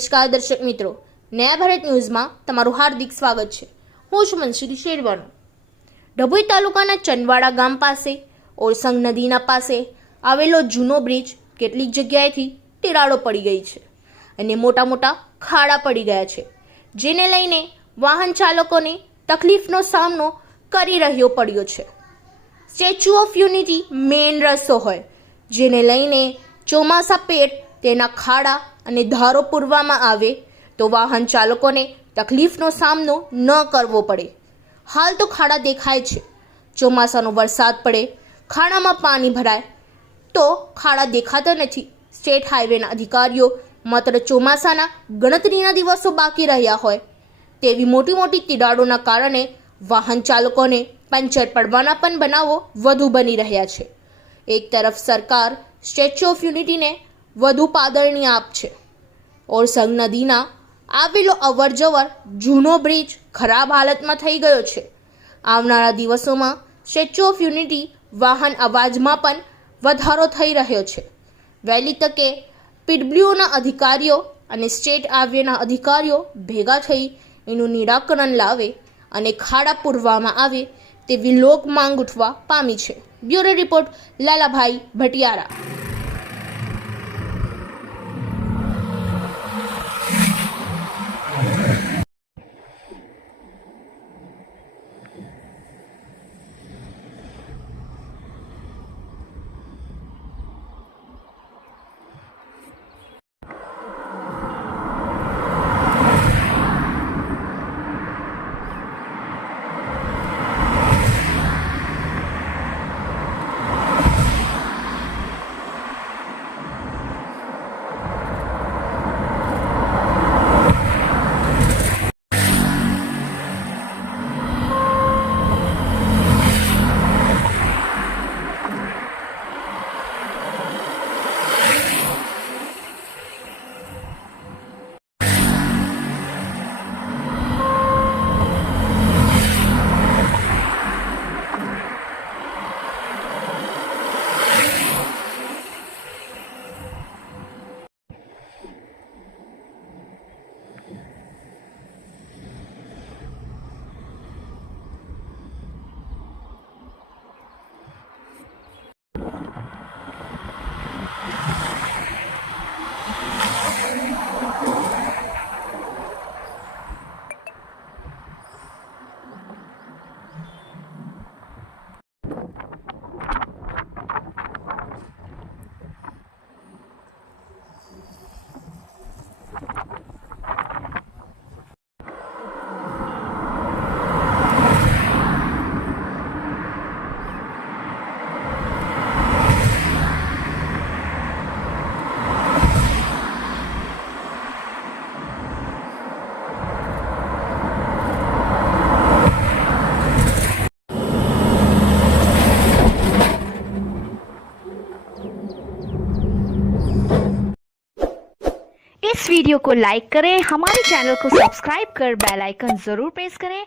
નમસ્કાર દર્શક મિત્રો, નયા ભારત ન્યૂઝમાં તમારું હાર્દિક સ્વાગત છે। હું છું મનસુરી શેરવાનો। ડભોઈ તાલુકાના ચંદવાડા ગામ પાસે ઓરસંગ નદીના પાસે આવેલો જૂનો બ્રિજ કેટલીક જગ્યાએથી તિરાડો પડી ગઈ છે અને મોટા મોટા ખાડા પડી ગયા છે, જેને લઈને વાહન ચાલકોને તકલીફનો સામનો કરી રહ્યો પડ્યો છે। સ્ટેચ્યુ ઓફ યુનિટી મેઇન રસ્તો હોય, જેને લઈને ચોમાસા પેટ તેના ખાડા અને ધારો પૂરવામાં આવે તો વાહન ચાલકોને તકલીફનો સામનો ન કરવો પડે। હાલ તો ખાડા દેખાય છે, ચોમાસાનો વરસાદ પડે, ખાડામાં પાણી ભરાય તો ખાડા દેખાતા નથી। સ્ટેટ હાઈવેના અધિકારીઓ માત્ર ચોમાસાના ગણતરીના દિવસો બાકી રહ્યા હોય તેવી મોટી મોટી તિરાડોના કારણે વાહન ચાલકોને પંચર પડવાના પણ બનાવો વધુ બની રહ્યા છે। એક તરફ સરકાર સ્ટેચ્યુ ઓફ યુનિટીને વધુ પાદળની આપ છે, ઓરસંગ નદીના આવેલો અવર જવર જૂનો બ્રિજ ખરાબ હાલતમાં થઈ ગયો છે। આવનારા દિવસોમાં સ્ટેચ્યુ ઓફ યુનિટી વાહન અવાજમાં પણ વધારો થઈ રહ્યો છે। વહેલી તકે પીડબ્લ્યુના અધિકારીઓ અને સ્ટેટ હાઈવેના અધિકારીઓ ભેગા થઈ એનું નિરાકરણ લાવે અને ખાડા પૂરવામાં આવે તેવી લોક માંગ ઉઠવા પામી છે। Bureau report Lalabhai Bhatiyara. इस वीडियो को लाइक करें, हमारे चैनल को सब्सक्राइब कर बेल आइकन जरूर प्रेस करें